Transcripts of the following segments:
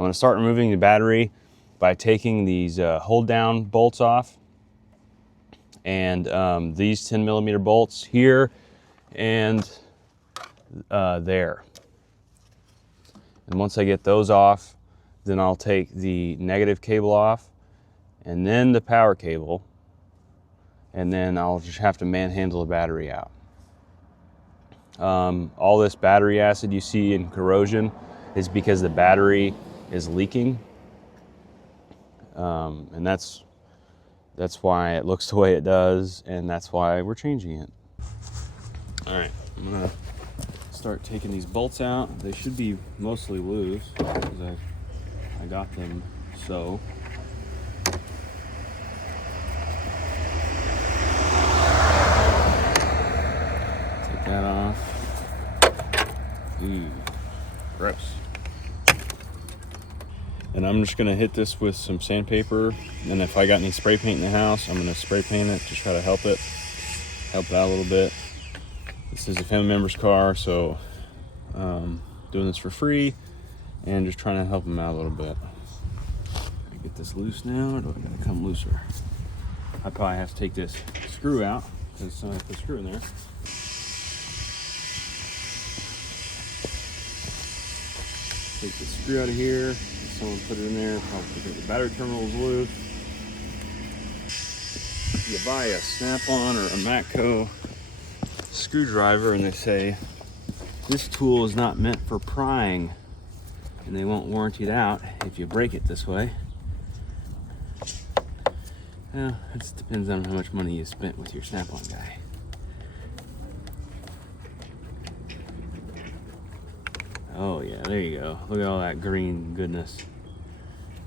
I'm going to start removing the battery by taking these hold down bolts off, and these 10mm bolts here and there. And once I get those off, then I'll take the negative cable off and then the power cable, and then I'll just have to manhandle the battery out. All this battery acid you see in corrosion is because the battery is leaking, and that's why it looks the way it does, and that's why we're changing it. All right, I'm gonna start taking these bolts out. They should be mostly loose because I got them so. Take that off. Ooh, gross. And I'm just gonna hit this with some sandpaper, and if I got any spray paint in the house, I'm gonna spray paint it to try to help it out a little bit. This is a family member's car, so doing this for free and just trying to help him out a little bit. Get this loose now, or do I gotta come looser? I probably have to take this screw out because I put the screw in there. Take the screw out of here. Someone put it in there, probably because the battery terminal is loose. You buy a Snap-on or a Matco screwdriver and they say, this tool is not meant for prying, and they won't warranty it out if you break it this way. Well, it just depends on how much money you spent with your Snap-on guy. Oh yeah, there you go. Look at all that green goodness.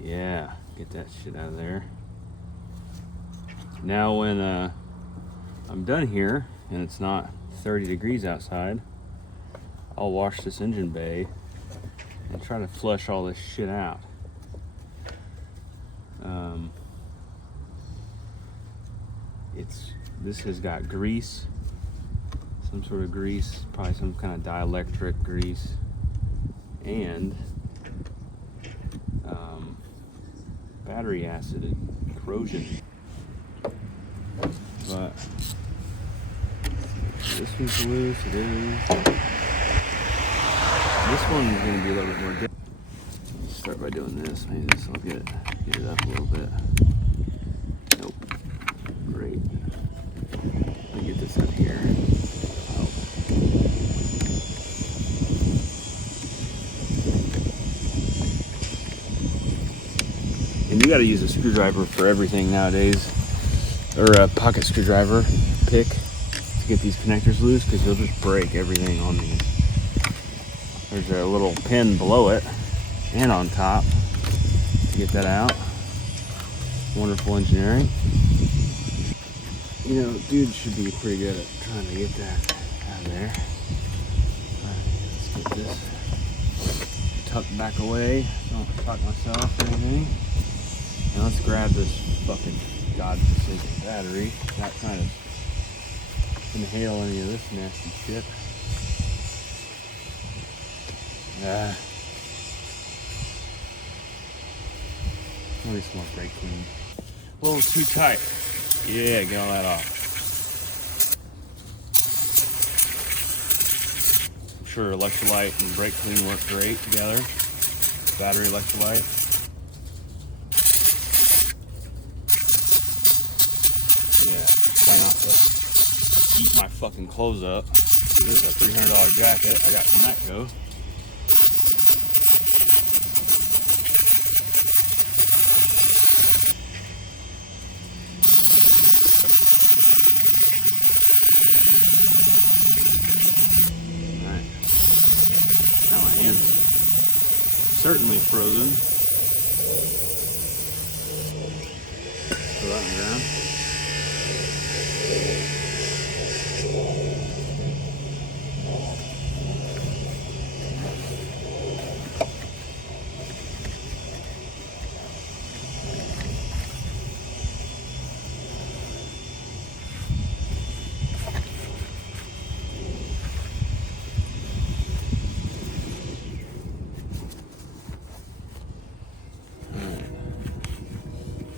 Yeah, get that shit out of there. Now when I'm done here and it's not 30 degrees outside, I'll wash this engine bay and try to flush all this shit out. This has got grease, some sort of grease, probably some kind of dielectric grease, and battery acid and corrosion. But this one's loose, it is. This one is going to be a little bit more difficult. Start by doing this. Maybe this will get it up a little bit. Nope. Great. Let me get this out here. Oh. And you got to use a screwdriver for everything nowadays, or a pocket screwdriver pick to get these connectors loose, because you'll just break everything on these. There's a little pin below it and on top to get that out. Wonderful engineering. You know, dude should be pretty good at trying to get that out of there. Let's get this tucked back away. Don't fuck myself or anything. Now let's grab this fucking godforsaken battery. Not trying to inhale any of this nasty shit. Maybe some more brake clean. A little too tight. Yeah, get all that off. I'm sure electrolyte and brake clean work great together. Battery electrolyte. Yeah, try not to eat my fucking clothes up. This is a $300 jacket I got from Matco. Certainly frozen. Throw that on the ground.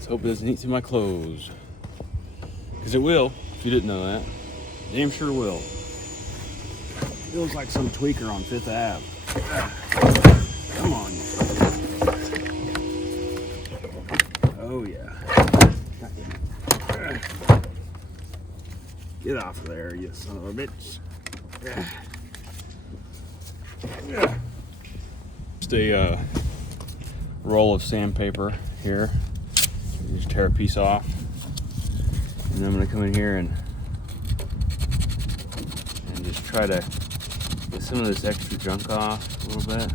Let's hope it doesn't eat through my clothes. Because it will, if you didn't know that. Damn sure will. Feels like some tweaker on 5th Ave. Come on. Oh yeah. Get off of there, you son of a bitch. Just a roll of sandpaper here. You just tear a piece off. And then I'm gonna come in here and just try to get some of this extra junk off a little bit.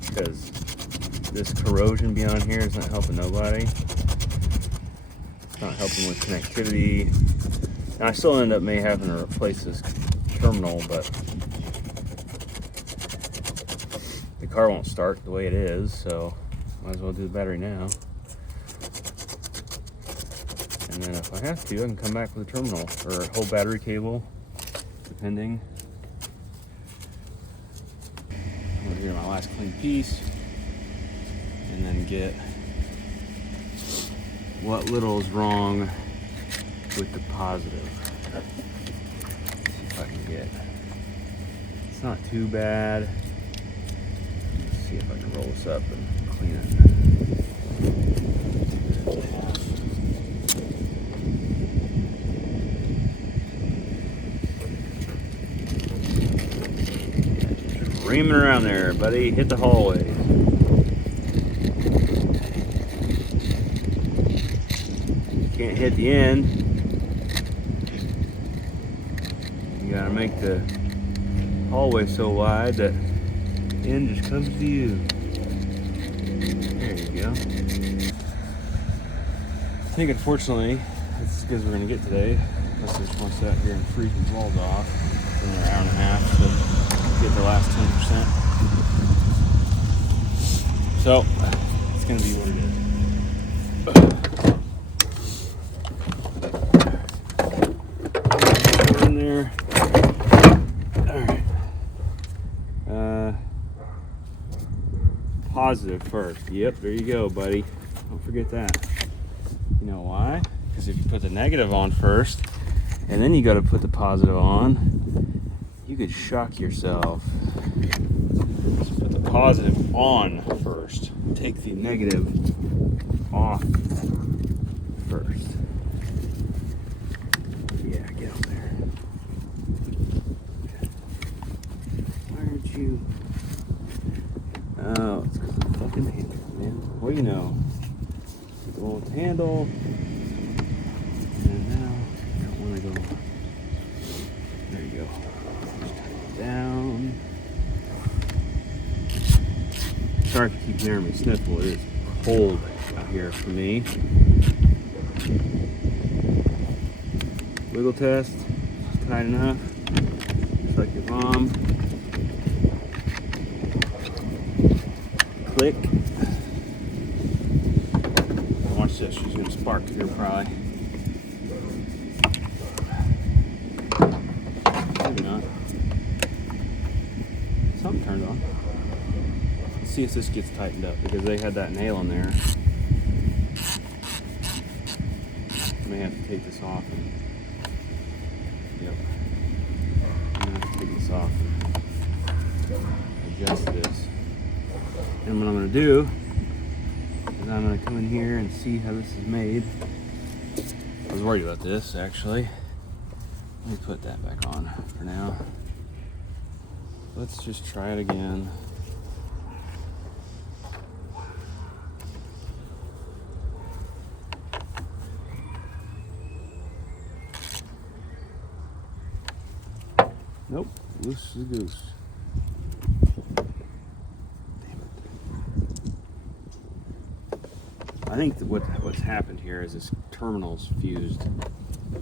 Because this corrosion beyond here is not helping nobody. It's not helping with connectivity. And I still end up may having to replace this terminal, but the car won't start the way it is, so might as well do the battery now. And then if I have to, I can come back with a terminal or a whole battery cable, depending. I'm gonna do my last clean piece and then get what little is wrong with the positive. See if I can get. It's not too bad. Let's see if I can roll this up and clean it. Reaming around there, buddy. Hit the hallway. Can't hit the end. You gotta make the hallway so wide that the end just comes to you. There you go. I think unfortunately, that's as good as we're gonna get today. Unless I just want to sit out here and freeze these walls off for another hour and a half to get the last 10%. So it's gonna be what it is. In there. All right. Positive first. Yep, there you go, buddy. Don't forget that. You know why? Because if you put the negative on first, and then you got to put the positive on, you could shock yourself. Let's put the positive on first. Take the negative off first. Yeah, get on there. Why aren't you? Oh, it's because of the fucking handle, man. Well, you know. Get the old handle. And now, I don't want to go. There you go. Down. Sorry if you keep hearing me sniffle. It is cold out here for me. Wiggle test. Tight enough. Just like your mom. Click. Watch this. She's gonna spark here probably. Maybe not. Something turned on. Let's see if this gets tightened up because they had that nail in there. I may have to take this off. Yep. I'm gonna have to take this off and adjust this. And what I'm gonna do is I'm gonna come in here and see how this is made. I was worried about this actually. Let me put that back on for now. Let's just try it again. Nope, loose as a goose. Damn it. I think that what's happened here is this terminal's fused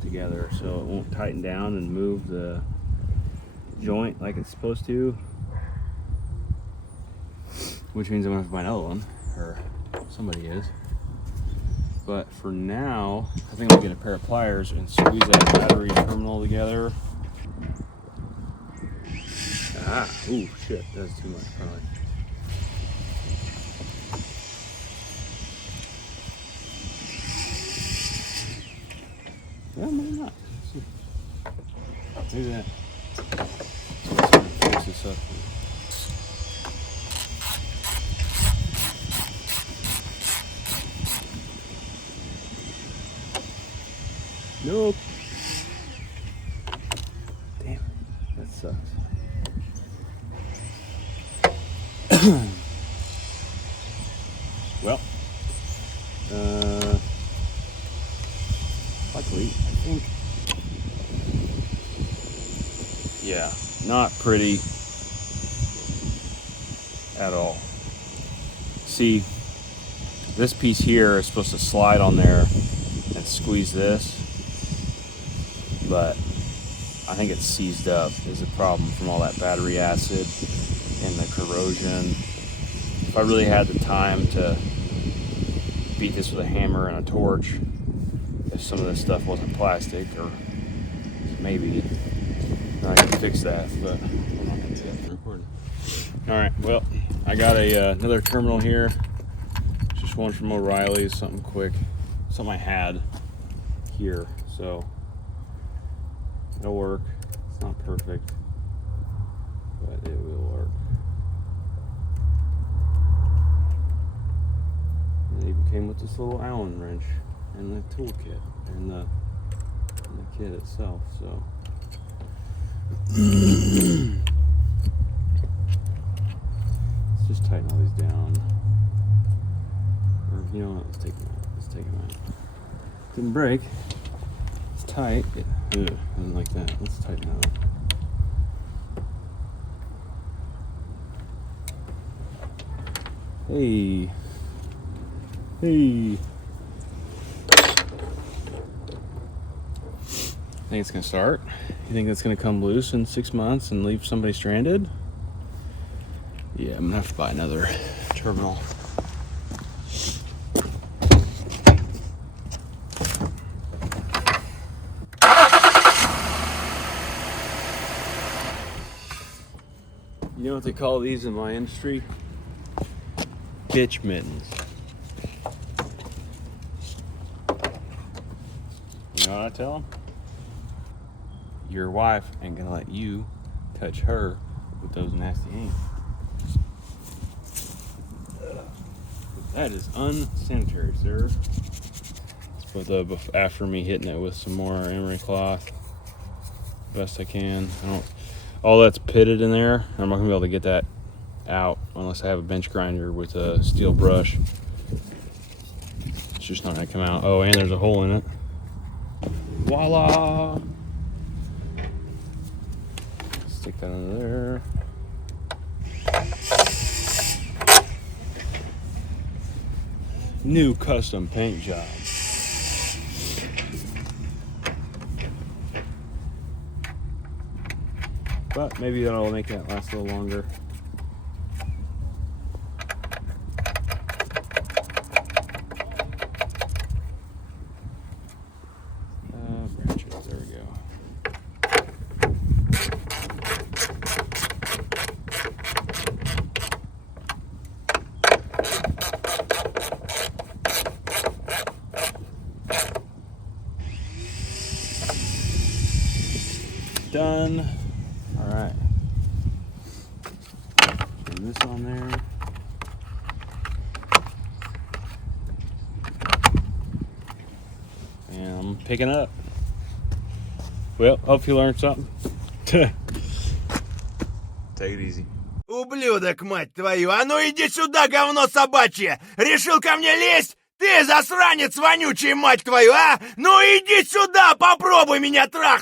together, so it won't tighten down and move the joint like it's supposed to, which means I'm gonna have to buy another one, or somebody is. But for now, I think I'll get a pair of pliers and squeeze that battery terminal together. Ah, ooh, shit, that's too much, probably. Well, maybe not. Let's see. Maybe that. Fix this up. Nope. Damn, that sucks. Well, luckily, I think, yeah, not pretty at all. See, this piece here is supposed to slide on there and squeeze this, but I think it's seized up is the problem from all that battery acid and the corrosion. If I really had the time to beat this with a hammer and a torch, if some of this stuff wasn't plastic, or maybe I could fix that, but I'm not gonna do that. Recording. All right, well, I got another terminal here. Just one from O'Reilly's, something quick, something I had here, so it'll work. It's not perfect, but it will work. And it even came with this little Allen wrench and the toolkit and the kit itself, so. Let's just tighten all these down. Or, you know what, let's take them out. Let's take them out. Didn't break. It's tight. Ugh, I didn't like that. Let's tighten it up. Hey. Hey. Think it's gonna start? You think it's gonna come loose in 6 months and leave somebody stranded? Yeah, I'm gonna have to buy another terminal. You know what they call these in my industry? Bitch mittens. You know what I tell them? Your wife ain't gonna let you touch her with those nasty hands. That is unsanitary, sir. Let's put the after me hitting it with some more emery cloth, best I can. All that's pitted in there. I'm not gonna be able to get that out unless I have a bench grinder with a steel brush. It's just not gonna come out. Oh, and there's a hole in it. Voila! Stick that under there. New custom paint job. But maybe that'll make that last a little longer. Branches, there we go. Done. All right. Put this on there. And I'm picking up. Well, hope you learned something. Take it easy. Ублюдок, мать твою! А ну иди сюда, говно собачье! Решил ко мне лезть? Ты засранец вонючий, мать твою, а? Ну иди сюда, попробуй меня трахнуть!